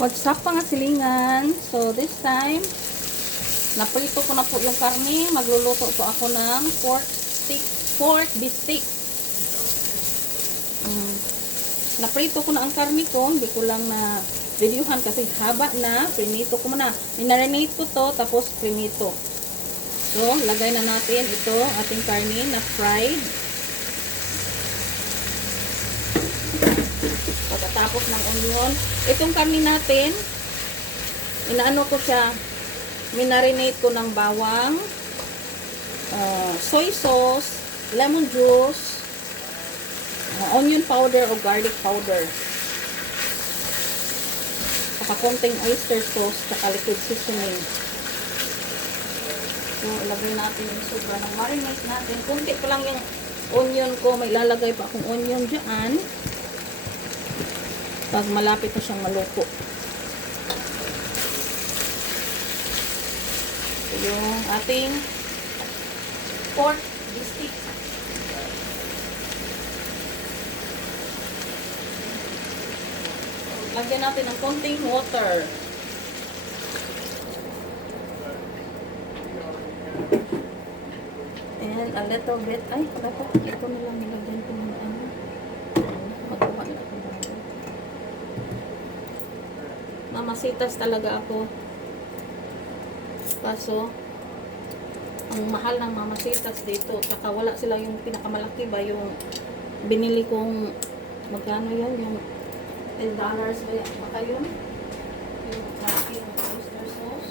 What's up mga silingan? So this time, naprito ko na po yung karne. Magluluto po ako ng pork bistek. Naprito ko na ang karne ko. Hindi ko lang na videohan kasi haba na. Prinito ko muna. Minarinate ko to tapos prinito. So, lagay na natin ito ating karne na fried. Pagkatapos ng onion, itong karne natin, inaano ko siya, minarinate ko ng bawang, soy sauce, lemon juice, onion powder o garlic powder, saka konting oyster sauce, saka liquid seasoning. So, ilagay natin yung sobra ng marinate natin. Kunti pa lang yung onion ko, may lalagay pa akong onion dyan pag malapit na siyang maluto. So, yung ating pork bistek. Lagyan natin ng konting water. And a little bit, ay, dapat ito na lang nilagyan ko ng ano. Magawa na ako bago. Mamasitas talaga ako. Kaso, ang mahal ng mamasitas dito. Tsaka wala sila yung pinakamalaki ba, yung binili kong, magkano yan, yung $10 ba, baka yun? Yung malaki yung oyster sauce.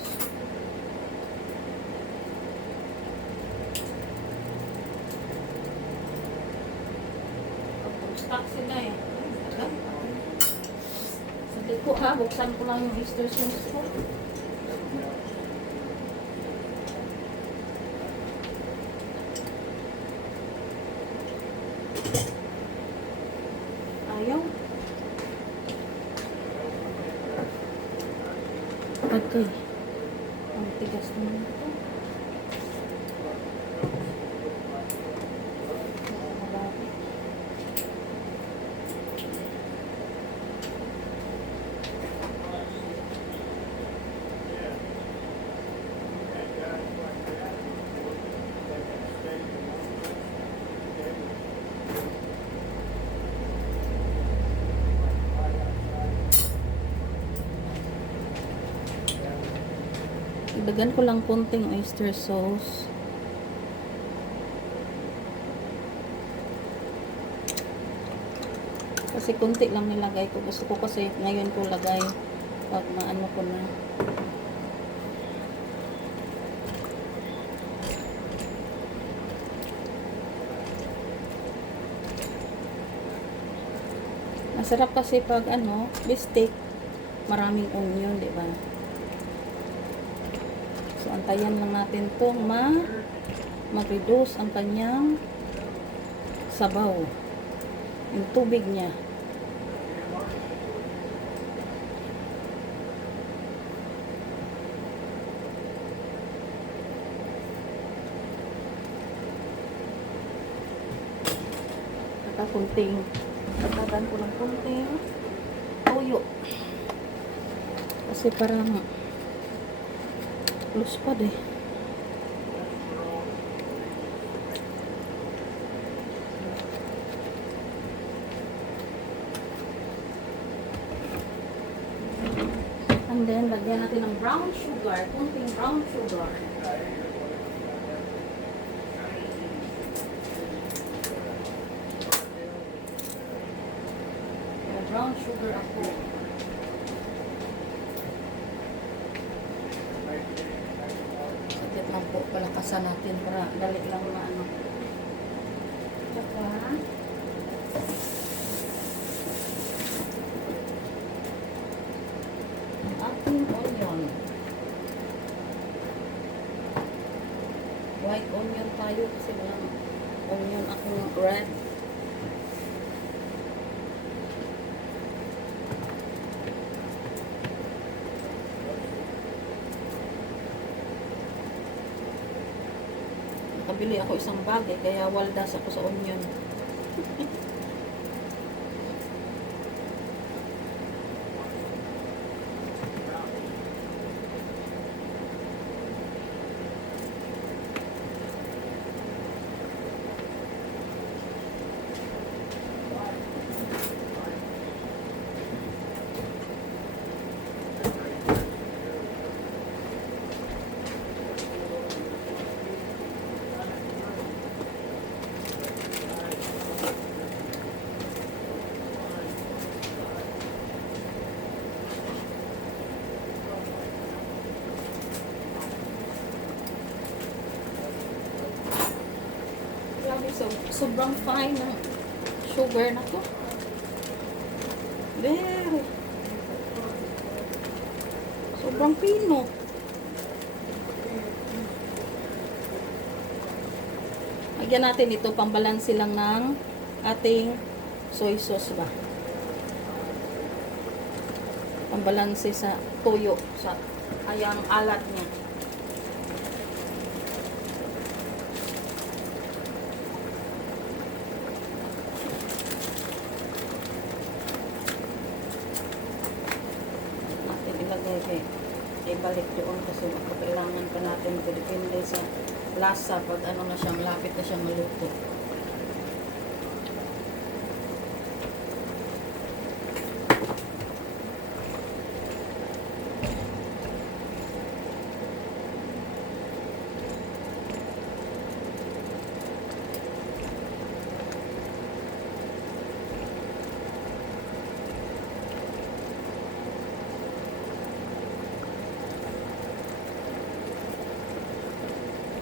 Stock sila eh. Sabi ko ha, buksan ko lang yung oyster sauce ko. Ayaw. Okay. Ang tigas naman ito. Dagan ko lang konting oyster sauce. Kasi konti lang nilagay ko. Gusto ko kasi ngayon ko lagay pag maano ko na. Masarap kasi pag ano, bistek, maraming onion, di ba? So, antayan lang natin itong mag-reduce ang kanyang sabaw. Yung tubig niya. Saka kunting, tatagan ko ng kunting toyo. Kasi parang loose pa eh. And then, lagyan natin ng brown sugar. Kunting brown sugar. Kaya brown sugar ako. Sakit lang po palakasan natin para dali lang na ano. Tsaka ating onion. White onion tayo kasi walang onion akong red. Nakabili ako isang bag eh, kaya waldas ako sa onion. sobrang fine ng sugar na to. Very. Sobrang pino. Lagyan natin ito, pambalansi lang ng ating soy sauce ba. Pambalansi sa toyo, sa ayang alat niya. Natin ilagay kay ibalik doon kasi kailangan pa natin ito, depende sa lasa pag ano na siya, malapit na siya maluto.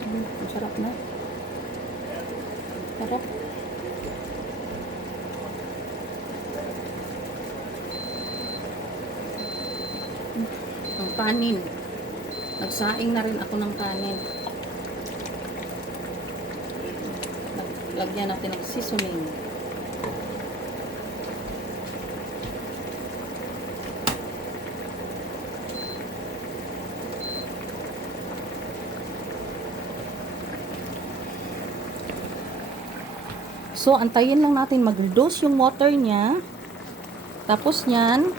Ang sarap na. Sarap. Ang kanin. Nagsaing na rin ako ng kanin. Lagyan natin ng seasoning. So, antayin lang natin mag-reduce yung water niya. Tapos niyan,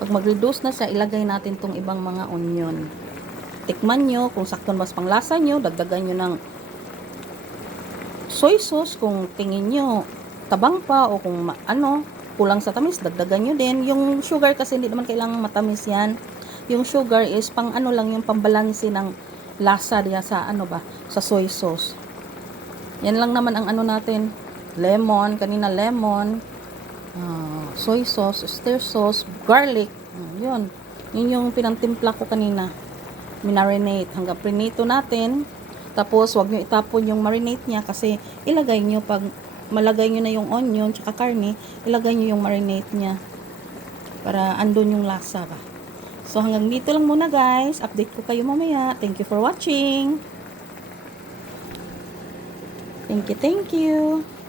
pag mag-reduce na siya, ilagay natin tong ibang mga onion. Tikman nyo kung sakto mas panglasa nyo, dagdagan nyo ng soy sauce kung tingin nyo tabang pa o kung kulang sa tamis, dagdagan nyo din. Yung sugar kasi hindi naman kailangan matamis yan. Yung sugar is pang lang yung pambalansi ng lasa diya sa sa soy sauce. Yan lang naman ang natin. Lemon, kanina lemon, soy sauce, oyster sauce, garlic. Yun. Yun yung pinantimpla ko kanina. Minarinate. Hanggang prinito natin. Tapos, wag nyo itapon yung marinate niya kasi ilagay nyo pag malagay nyo na yung onion tsaka karne, ilagay nyo yung marinate niya para andun yung lasa ba. So, hanggang dito lang muna guys. Update ko kayo mamaya. Thank you for watching. Thank you, thank you.